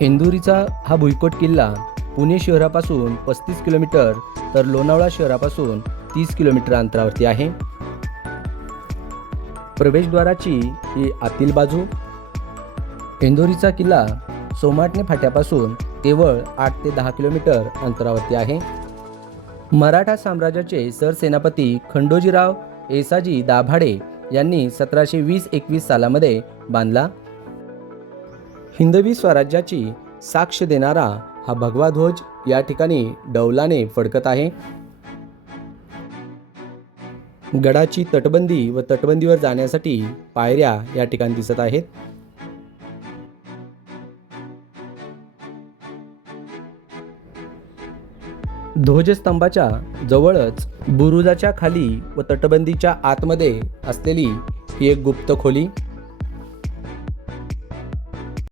इंदुरीचा हा भुईकोट किल्ला पुणे शहरापासून 35 किलोमीटर तर लोणावळा शहरापासून 30 किलोमीटर अंतरावरती आहे. प्रवेशद्वाराची ही आतील बाजू. इंदोरीचा किल्ला सोमाटणे फाट्यापासून केवळ 8 ते 10 किलोमीटर अंतरावरती आहे. मराठा साम्राज्याचे सरसेनापती खंडोजीराव येसाजी दाभाडे यांनी 1720-21 सालामध्ये बांधला. हिंदवी स्वराज्याची साक्ष देणारा हा भगवा ध्वज या ठिकाणी डौलाने फडकत आहे. गडाची तटबंदी व तटबंदीवर जाण्यासाठी पायऱ्या या ठिकाणी दिसत आहेत. ध्वजस्तंभाच्या जवळच बुरुजाच्या खाली व तटबंदीच्या आतमध्ये असलेली ही एक गुप्त खोली.